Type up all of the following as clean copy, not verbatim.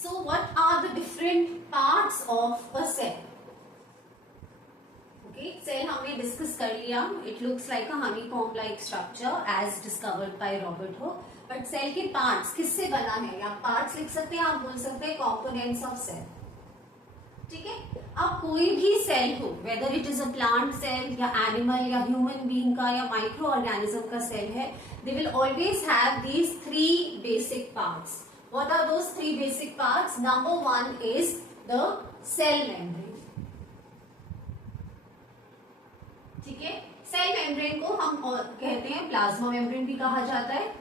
So what are the different parts of a cell? Okay, cell हमने discuss कर लिया. It looks like a honeycomb like structure as discovered by Robert Hooke. But cell के parts किससे बना है? आप parts लिख सकते हैं, आप बोल सकते हैं कॉम्पोनेंट्स ऑफ सेल. ठीक है. अब कोई भी सेल हो, whether it is a plant cell या एनिमल या ह्यूमन बीइंग का या माइक्रो ऑर्गेनिज्म का सेल है, they will always have these 3 basic parts. What are those 3 basic parts? Number 1 is the cell membrane. ठीक है. सेल मेम्ब्रेन को हम कहते हैं प्लाज्मा मेम्ब्रेन भी कहा जाता है.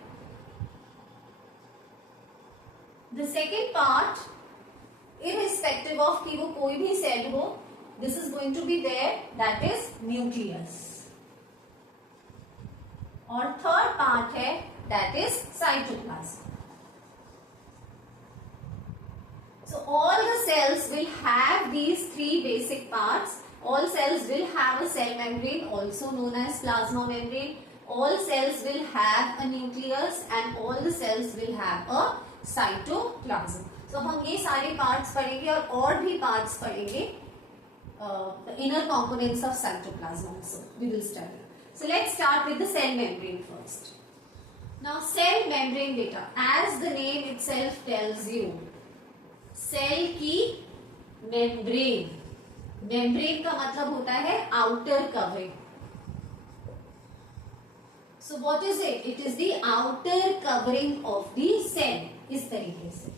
The second part, irrespective of कि वो कोई भी सेल हो, this is going to be there, that is nucleus. और थर्ड पार्ट है that is cytoplasm. So all the cells will have these 3 basic parts. All cells will have a cell membrane, also known as plasma membrane. All cells will have a nucleus and all the cells will have a cytoplasm. So हम ये सारे parts पढ़ेंगे और भी parts पढ़ेंगे. The inner components of cytoplasm also we will study. So let's start with the cell membrane first. Now cell membrane beta, as the name itself tells you, cell की membrane. Membrane का मतलब होता है outer covering. So what is it? It is the outer covering of the cell. इस तरीके से.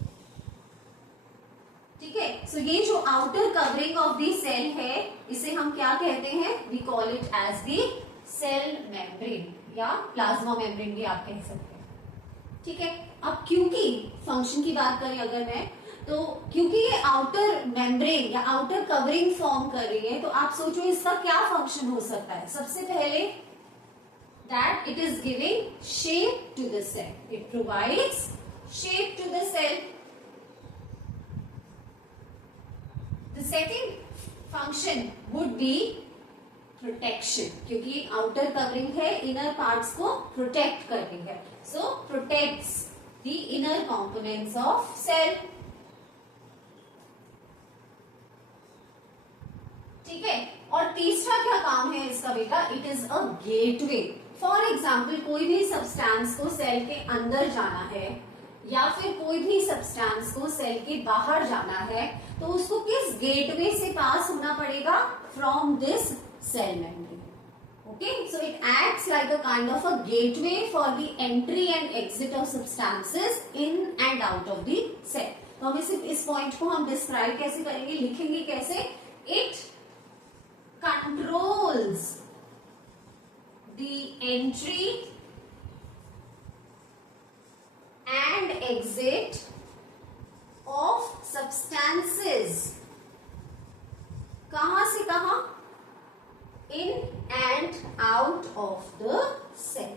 ठीक है. सो ये जो outer covering of the cell है, इसे हम क्या कहते हैं? We call it as the cell membrane या प्लाज्मा मेम्ब्रेन भी आप कह सकते हैं. ठीक है. अब क्योंकि फंक्शन की बात करें अगर मैं, तो क्योंकि ये आउटर मेम्ब्रेन या आउटर कवरिंग फॉर्म कर रही है, तो आप सोचो इसका क्या फंक्शन हो सकता है. सबसे पहले that it is giving shape to the cell. It provides shape to the cell. The second function would be protection, क्योंकि आउटर कवरिंग है, इनर पार्ट्स को प्रोटेक्ट करती है. So protects the inner components of cell. ठीक है. और तीसरा क्या काम है इसका बेटा? It is a gateway. For example, कोई भी सब्सटेंस को सेल के अंदर जाना है या फिर कोई भी सब्सटेंस को सेल के बाहर जाना है, तो उसको किस गेटवे से पास होना पड़ेगा? From this cell membrane. Okay. So it acts like a kind of a gateway for the entry and exit of substances in and out of the cell. तो हम इस पॉइंट को हम डिस्क्राइब कैसे करेंगे, लिखेंगे कैसे? It controls the entry and exit of substances. कहां से कहां? In and out of the cell.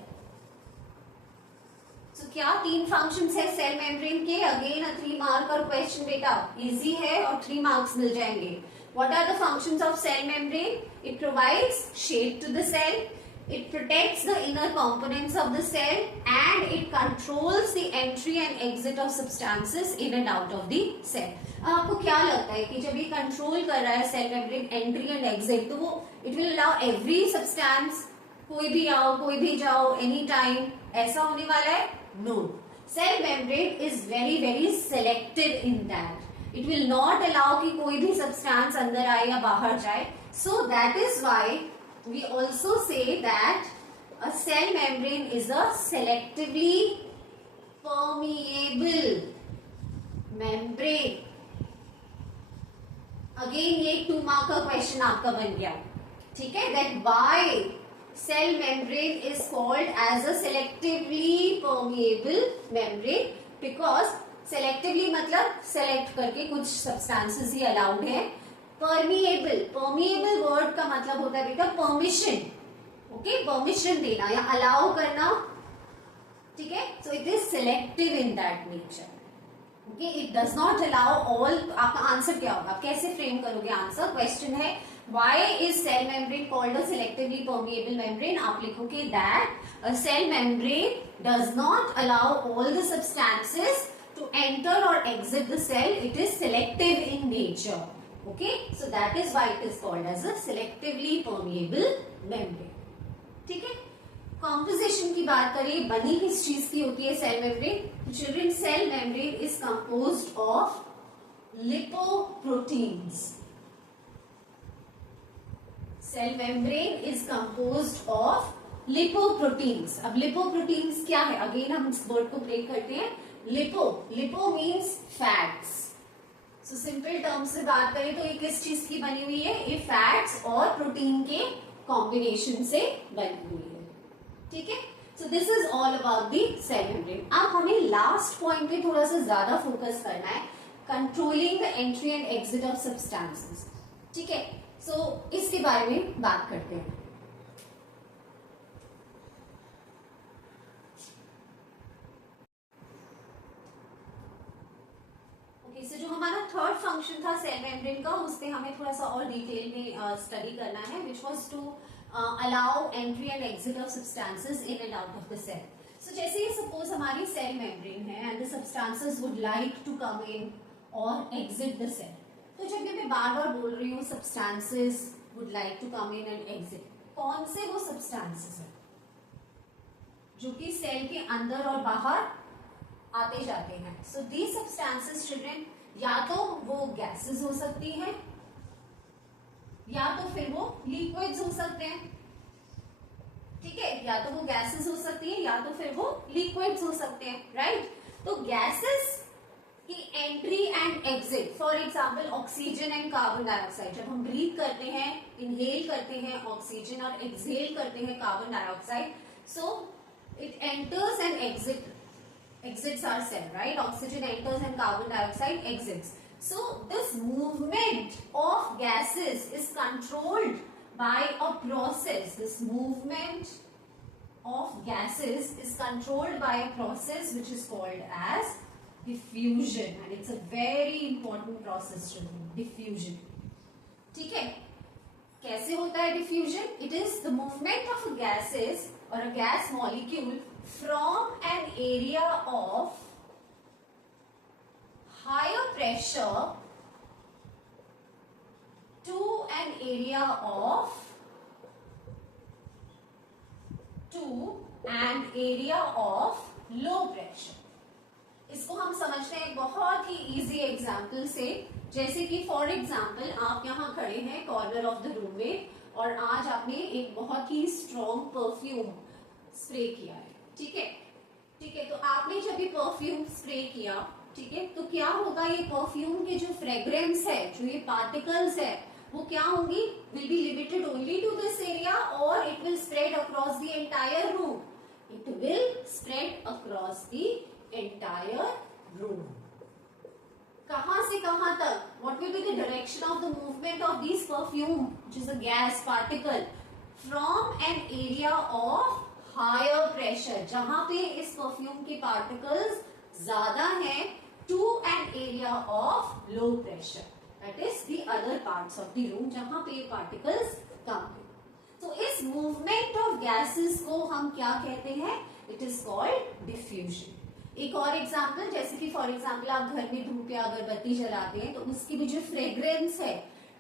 So क्या 3 फंक्शंस है सेल मेम्ब्रेन के? अगेन अ 3 मार्कर क्वेश्चन बेटा. इजी है और 3 मार्क्स मिल जाएंगे. What are the functions of cell membrane? It provides shape to the cell, it protects the inner components of the cell, and it controls the entry and exit of substances in and out of the cell. आपको क्या लगता है कि जब ये control कर रहा है cell membrane entry and exit, तो वो it will allow every substance, कोई भी आओ कोई भी जाओ एनी टाइम, ऐसा होने वाला है? No. Cell membrane is very very selective in that. It will not allow कि कोई भी substance अंदर आए या बाहर जाए. So that is why we also say that a cell membrane is a selectively permeable membrane. Again ये 2 marker question आपका बन गया. ठीक है. That why cell membrane is called as a selectively permeable membrane, because selectively मतलब select करके कुछ substances ही allowed है. परमिएबल, परमिएबल वर्ड का मतलब होता है बेटा परमिशन. ओके. परमिशन देना या अलाउ करना. ठीक है. So it is selective in that nature. Okay. It does not allow all. आपका आंसर क्या होगा? आप कैसे फ्रेम करोगे आंसर? क्वेश्चन है why is cell membrane called a selectively permeable membrane? आप लिखोगे that a cell membrane does not allow all the substances to to enter or exit the cell, it is selective in nature. Okay, so that is why it is called as a selectively permeable membrane. ठीक है, composition की बात करें, बनी किस चीज की होती है cell membrane? Children, cell membrane is composed of lipoproteins. Cell membrane is composed of lipoproteins. अब लिपोप्रोटीन्स क्या है? अगेन हम इस वर्ड को ब्रेक करते हैं. Lipo means fats. So simple term से बात करें तो ये किस चीज की बनी हुई है? ये फैट्स और प्रोटीन के कॉम्बिनेशन से बनी हुई है. ठीक है, so this is all about the cell membrane. अब हमें लास्ट पॉइंट पे थोड़ा सा ज्यादा फोकस करना है, controlling the entry and exit of substances. ठीक है, सो इसके बारे में बात करते हैं. इससे जो हमारा थर्ड फंक्शन था सेल मेम्ब्रेन का, उससे हमें थोड़ा सा और डिटेल में स्टडी करना है, which was to allow entry and exit of substances in and out of the cell. So जैसे ये सपोज हमारी सेल मेम्ब्रेन है and the substances would like to come in और एग्जिट द सेल. तो जब मैं बार बार बोल रही हूँ substances would like to come in and exit, कौन से वो सब्सटेंसेस है जो कि सेल के अंदर और बाहर आते जाते हैं? सो दीज सब्सटेंसेस चिल्ड्रन, या तो वो गैसेस हो सकती हैं, या तो फिर वो लिक्विड्स हो सकते हैं. ठीक है, या तो वो गैसेस हो सकती है या तो फिर वो लिक्विड्स हो सकते हैं. राइट, तो गैसेस की entry and exit, for example oxygen and carbon dioxide. जब हम ब्रीथ करते हैं, इनहेल करते हैं ऑक्सीजन और एक्सहेल करते हैं carbon dioxide, so it enters and exits our cell, right? Oxygen enters and carbon dioxide exits. So this movement of gases is controlled by a process. This movement of gases is controlled by a process which is called as diffusion, and it's a very important process. Diffusion. ठीक है, कैसे होता है diffusion? It is the movement of gases or a gas molecule from an area of higher pressure to an area of low pressure. इसको हम समझते हैं एक बहुत ही इजी एग्जाम्पल से. जैसे कि फॉर एग्जाम्पल आप यहाँ खड़े हैं कॉर्नर ऑफ द रूम में और आज आपने एक बहुत ही स्ट्रॉन्ग परफ्यूम स्प्रे किया है. ठीक है, ठीक है, तो आपने जब भी परफ्यूम स्प्रे किया, ठीक है, तो क्या होगा? ये परफ्यूम के जो फ्रेग्रेंस है, जो ये पार्टिकल्स है, वो क्या होंगी? Will be limited only to this area और it will spread across the entire room. It will spread across the entire room. कहां से कहां तक? What will be the direction of the movement of this perfume, which is a gas particle, from an area of higher pressure, जहां पे इस perfume के particles ज्यादा हैं, to an area of low pressure, that is the other parts of the room जहां पे particles कम है. तो इस मूवमेंट ऑफ गैसेस को हम क्या कहते हैं? It is called diffusion. एक और एग्जाम्पल, जैसे कि फॉर एग्जाम्पल आप घर में धूप या अगरबत्ती जलाते हैं, तो उसकी भी जो फ्रेग्रेंस है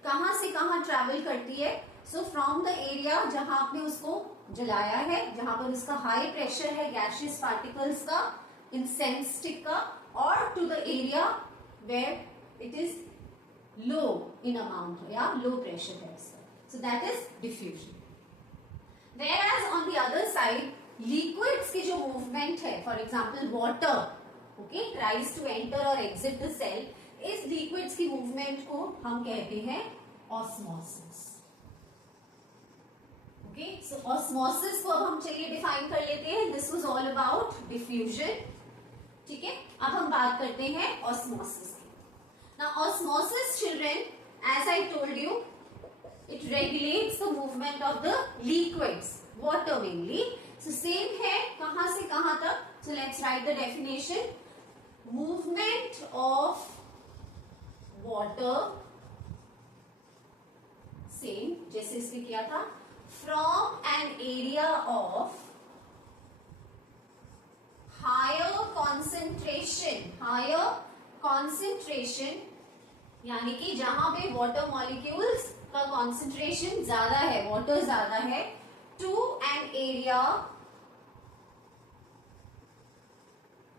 कहां से कहां ट्रेवल करती है? सो फ्रॉम द एरिया जहां आपने उसको जलाया है, जहां पर उसका हाई प्रेशर है गैसियस पार्टिकल्स का, इंसेंस स्टिक का, और to the area where it is low in amount या लो प्रेशर है. So that is diffusion. Whereas on the other side, liquids की जो मूवमेंट है, for example water, okay, tries to enter और exit the cell, इस liquids की movement को हम कहते हैं ऑस्मोसिस. ओके, सो ऑस्मोसिस को अब हम चलिए डिफाइन कर लेते हैं. This was all about diffusion. ठीक है, अब हम बात करते हैं ऑस्मोसिस की. Now osmosis children, as I told you, it regulates the movement of the liquids, water mainly. So same है, कहां से कहां तक? So let's write the definition. Movement of water, same जैसे इसमें किया था, from an area of higher concentration higher concentration, यानी कि जहां पे वाटर मॉलिक्यूल्स का कॉन्सेंट्रेशन ज्यादा है, वाटर ज्यादा है, to an area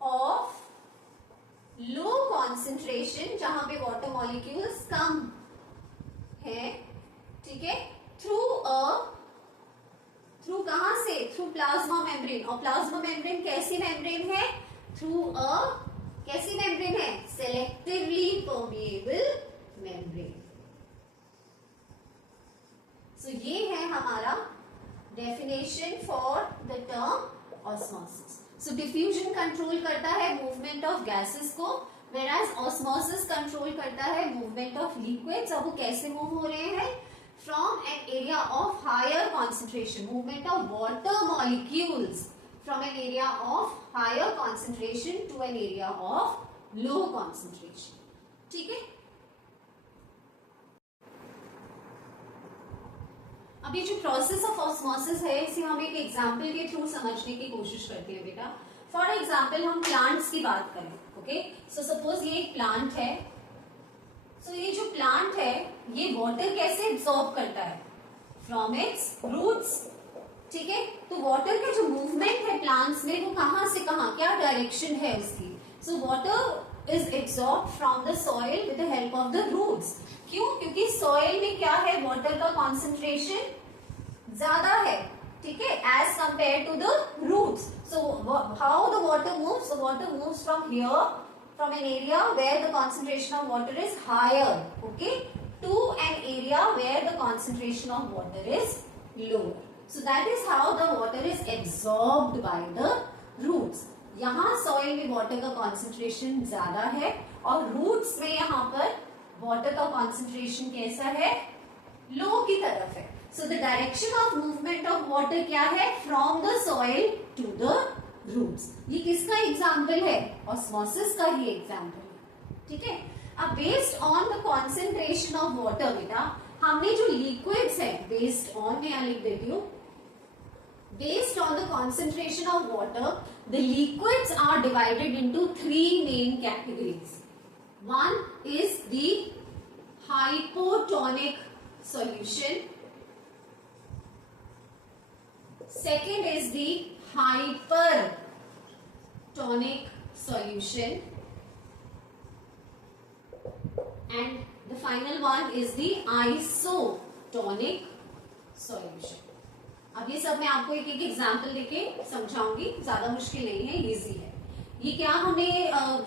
of low concentration, जहां पे वाटर मॉलिक्यूल्स कम है, ठीक है, थ्रू कहां से, थ्रू प्लाज्मा मेम्ब्रेन। और प्लाज्मा मेम्ब्रेन कैसी मेम्ब्रेन है, थ्रू कैसी मेम्ब्रेन है, सेलेक्टिवली परमिएबल मेम्ब्रेन। सो ये है हमारा definition for the term osmosis. So diffusion control करता है मूवमेंट ऑफ गैसेस को, whereas ऑस्मोसिस कंट्रोल करता है मूवमेंट ऑफ लिक्विड्स। अब वो कैसे मूव हो रहे हैं, from an area of higher concentration, movement of water molecules from an area of higher concentration to an area of low concentration, ठीक है। अब ये जो प्रोसेस ऑफ ऑस्मोसिस है, इसे हम एक एग्जाम्पल के थ्रू समझने की कोशिश करते हैं बेटा। फॉर एग्जाम्पल हम प्लांट्स की बात करें, ओके। सो सपोज ये एक प्लांट है। सो ये जो प्लांट है ये वाटर कैसे एब्सॉर्ब करता है, फ्रॉम इट्स रूट्स, ठीक है। तो वाटर का जो मूवमेंट है प्लांट्स में, वो कहां से कहां, क्या डायरेक्शन है उसकी। So water is absorb from the soil with the help of the roots. क्यों, क्योंकि सॉइल में क्या है, वाटर का कॉन्सेंट्रेशन ज्यादा है, ठीक है, as compare to the roots. So how the water moves, the water moves from here, from an area where the concentration of water is higher, okay, to an area where the concentration of water is lower. So that is how the water is absorbed by the roots. यहाँ soil में water का concentration ज्यादा है और roots में यहाँ पर water का concentration कैसा है, low की तरफ है. So the direction of movement of water क्या है, from the soil to the roots. ये किसका एग्जाम्पल है, ऑस्मोसिस का ही एग्जाम्पल है, ठीक है. अब based on the concentration of water, बेटा हमने जो लिक्विड्स है, बेस्ड ऑन, मैं यहां लिख देती हूं, based on the concentration of water the liquids are divided into 3 main categories. One is the hypotonic solution, second is the hypertonic solution, and the final one is the isotonic solution. अब ये सब मैं आपको एक एक example देके समझाऊंगी, ज्यादा मुश्किल नहीं है, इजी है. ये क्या हमने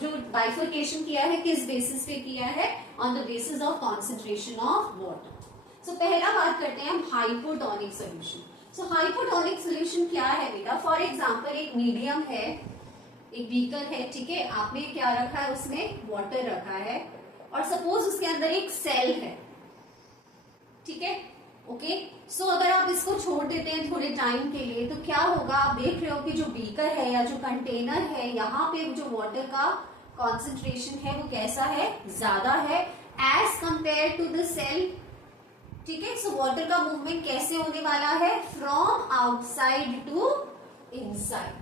जो बाइफर्केशन किया है किस बेसिस पे किया है, on the basis of concentration of water. So पहला बात करते हैं हम hypotonic solution. So hypotonic solution क्या है बेटा, फॉर एग्जाम्पल एक मीडियम है, एक बीकर है, ठीक है, आपने क्या रखा है, उसमें वाटर रखा है और सपोज उसके अंदर एक सेल है, ठीक है, ओके. सो अगर आप इसको छोड़ देते हैं थोड़े टाइम के लिए तो क्या होगा, आप देख रहे हो कि जो बीकर है या जो कंटेनर है, यहाँ पे जो वाटर का कॉन्सेंट्रेशन है वो कैसा है, ज्यादा है as compare to the cell, ठीक है. सो वाटर का मूवमेंट कैसे होने वाला है, फ्रॉम आउटसाइड टू इनसाइड.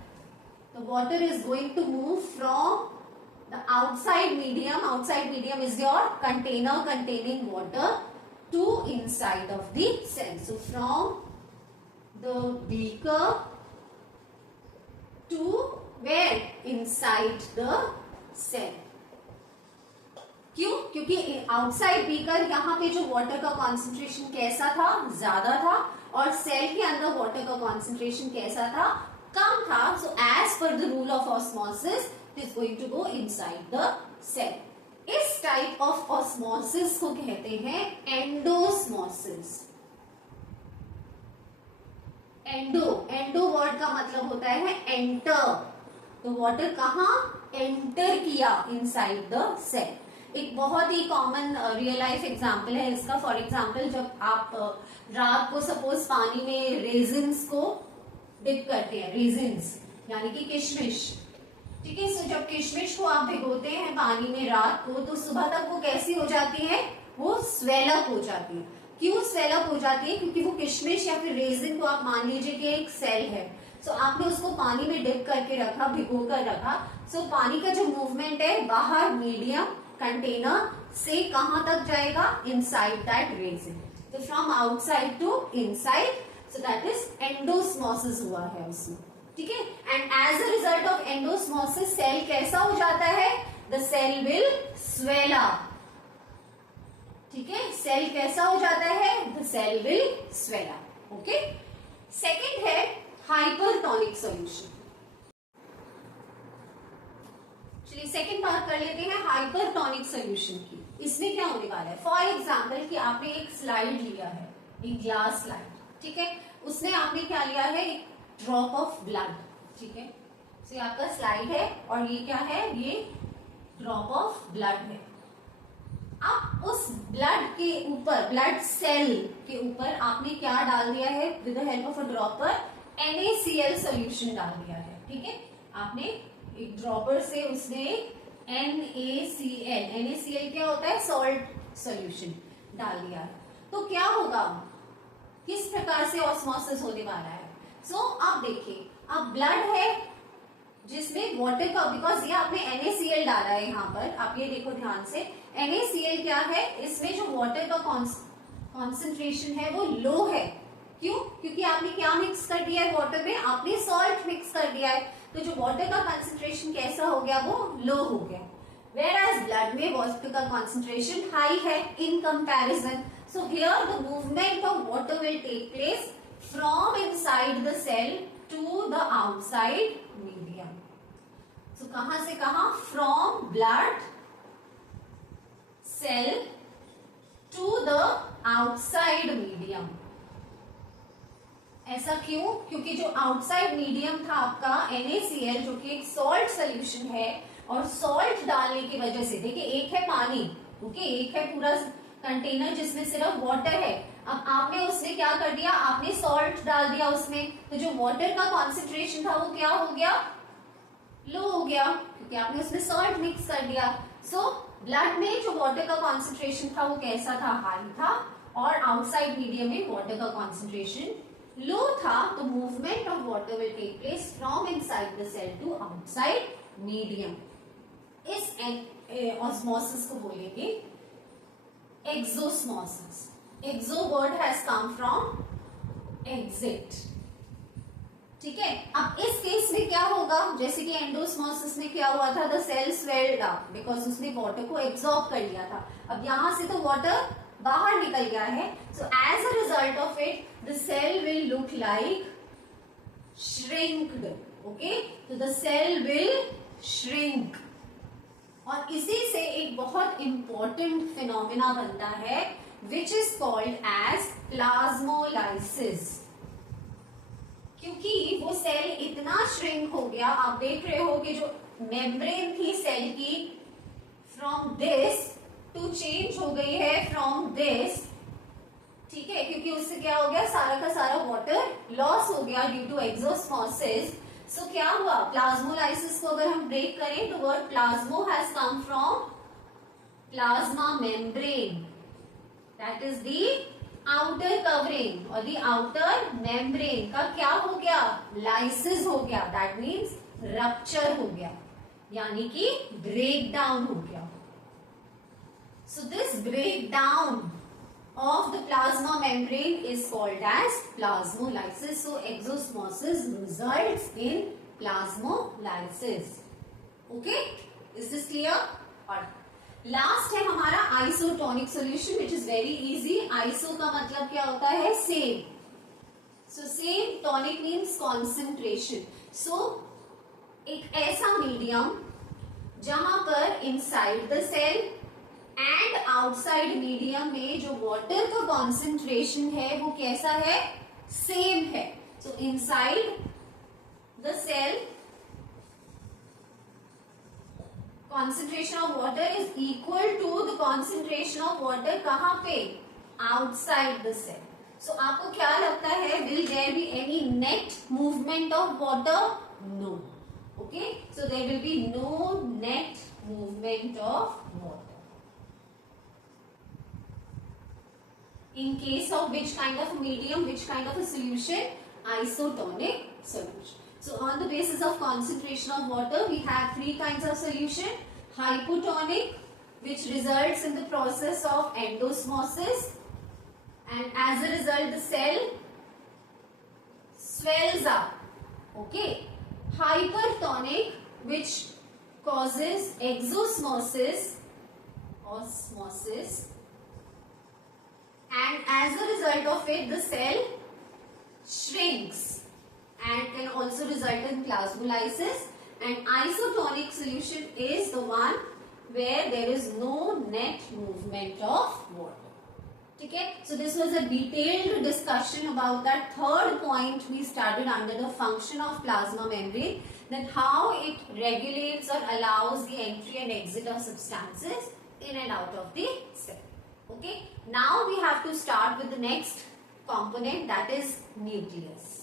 तो water is going to move from the outside medium is your container containing water to inside of the cell. So from the beaker to where, inside the cell. क्यों, क्योंकि outside beaker यहाँ पे जो water का concentration कैसा था, ज्यादा था, और सेल के अंदर वाटर का कॉन्सेंट्रेशन कैसा था, कम था. So as per the rule of osmosis it is going to go inside the cell. इस टाइप ऑफ ऑस्मोसिस को कहते हैं एंडोस्मोसिस. एंडो वर्ड का मतलब होता है एंटर. तो वाटर कहां एंटर किया, इनसाइड द सेल. एक बहुत ही कॉमन रियल लाइफ एग्जांपल है इसका. फॉर एग्जांपल जब आप रात को सपोज पानी में रेजिन्स को डिप करते हैं, रेजिन्स यानी कि किशमिश, ठीक है. सो जब किशमिश को आप भिगोते हैं पानी में रात को, तो सुबह तक वो कैसी हो जाती है, वो स्वेलअप हो जाती है. क्यों स्वेलअप हो जाती है, क्योंकि वो किशमिश या फिर रेजिन को आप मान लीजिए कि एक सेल है. सो आपने उसको पानी में डिप करके रखा, भिगो कर रखा. सो पानी का जो मूवमेंट है बाहर मीडियम कंटेनर से कहां तक जाएगा, इनसाइड दैट रेजिन. तो from outside to inside, so that is endosmosis हुआ है उसमें. ठीक है. And as a result of endosmosis cell कैसा हो जाता है, the cell will swell up. ठीक है. सेल कैसा हो जाता है, the cell will swell up. Okay. Second है हाइपरटोनिक सॉल्यूशन. चलिए सेकेंड बात कर लेते हैं हाइपरटोनिक सॉल्यूशन की. इसमें क्या होने वाला है, फॉर एग्जाम्पल कि आपने एक स्लाइड लिया है, एक ग्लास स्लाइड. ठीक है. उसमें आपने क्या लिया है, एक ड्रॉप ऑफ ब्लड. ठीक है. तो ये आपका स्लाइड है और ये क्या है, ये ड्रॉप ऑफ ब्लड है. अब उस ब्लड के ऊपर, ब्लड सेल के ऊपर आपने क्या डाल दिया है, with the help of a dropper NaCl solution डाल दिया है. ठीक है. आपने एक ड्रॉपर से उसने NaCl क्या होता है, सॉल्ट सोल्यूशन डाल दिया है. तो क्या होगा, किस प्रकार से ऑस्मोसिस होने वाला है. सो आप देखिए, अब ब्लड है जिसमें वाटर का, बिकॉज ये आपने NaCl डाला है यहाँ पर, आप ये देखो ध्यान से. NaCl क्या है, इसमें जो वाटर का कॉन्सेंट्रेशन है वो लो है. क्यों, क्योंकि आपने क्या मिक्स कर दिया है वाटर में, आपने सॉल्ट मिक्स कर दिया है. तो जो वाटर का कॉन्सेंट्रेशन कैसा हो गया, वो लो हो गया. whereas ब्लड में वाटर का कॉन्सेंट्रेशन हाई है in comparison. So here the movement of water will take place from inside the cell to the outside medium. So कहां से कहां, from blood cell to the outside medium. ऐसा क्यों, क्योंकि जो आउटसाइड मीडियम था आपका NaCl, जो कि एक सॉल्ट सोल्यूशन है, और सॉल्ट डालने की वजह से, देखिए एक है पानी, ओके, एक है पूरा कंटेनर जिसमें सिर्फ वाटर है. अब आपने उसमें क्या कर दिया, आपने सॉल्ट डाल दिया उसमें, तो जो वाटर का कॉन्सेंट्रेशन था वो क्या हो गया, लो हो गया, क्योंकि आपने उसमें सॉल्ट मिक्स कर दिया. सो ब्लड में जो वाटर का कॉन्सेंट्रेशन था वो कैसा था, हाई था, और आउटसाइड मीडियम में वाटर का कॉन्सेंट्रेशन लो था. तो movement of water will take place from inside the cell to outside medium. इस ऑस्मोसिस को बोलेंगे exosmosis. Exo word has come from exit. ठीक है. अब इस केस में क्या होगा, जैसे कि एंडोस्मोसिस में क्या हुआ था, the cell swelled up because उसने वाटर को एब्सॉर्ब कर लिया था. अब यहां से तो वाटर बाहर निकल गया है. So as a result of it the cell will look like shrinked. Okay. तो द सेल विल श्रिंक. और इसी से एक बहुत इंपॉर्टेंट फिनोमिना बनता है which is called as plasmolysis. क्योंकि वो सेल इतना श्रिंक हो गया, आप देख रहे हो कि जो मेम्ब्रेन थी सेल की, फ्रॉम दिस टू चेंज हो गई है फ्रॉम दिस. ठीक है. क्योंकि उससे क्या हो गया, सारा का सारा वाटर लॉस हो गया ड्यू टू एक्सोस्मोसिस. सो क्या हुआ, प्लाज्मोलाइसिस को अगर हम ब्रेक करें तो word plasmo has come from plasma membrane, that is the outer covering, और द आउटर मेम्ब्रेन का क्या हो गया, लाइसिस हो गया. दैट मीन्स रप्चर हो गया, यानी कि ब्रेक डाउन हो गया. So this breakdown of the plasma membrane is called as plasmolysis. So exosmosis results in plasmolysis. Okay? Is this clear? और लास्ट है हमारा isotonic solution which is very easy. Iso का मतलब क्या होता है, same. So same, tonic means concentration. So एक ऐसा मीडियम जहां पर inside the cell and outside medium में जो वाटर का कॉन्सेंट्रेशन है वो कैसा है, सेम है. So inside the cell concentration of water is equal to the concentration of water कहां पे, outside the cell. So आपको क्या लगता है, will there be any net movement of water? No. Okay, so there will be no net movement of water. In case of which kind of medium, which kind of a solution? isotonic solution. So on the basis of concentration of water, we have three kinds of solution. Hypotonic, which results in the process of endosmosis, and as a result the cell swells up. Okay. Hypertonic, which causes exosmosis, osmosis, and as a result of it the cell shrinks and can also result in plasmolysis. And isotonic solution is the one where there is no net movement of water. Okay, so this was a detailed discussion about that third point we started under the function of plasma membrane, that how it regulates or allows the entry and exit of substances in and out of the cell. Okay, now we have to start with the next component, that is nucleus.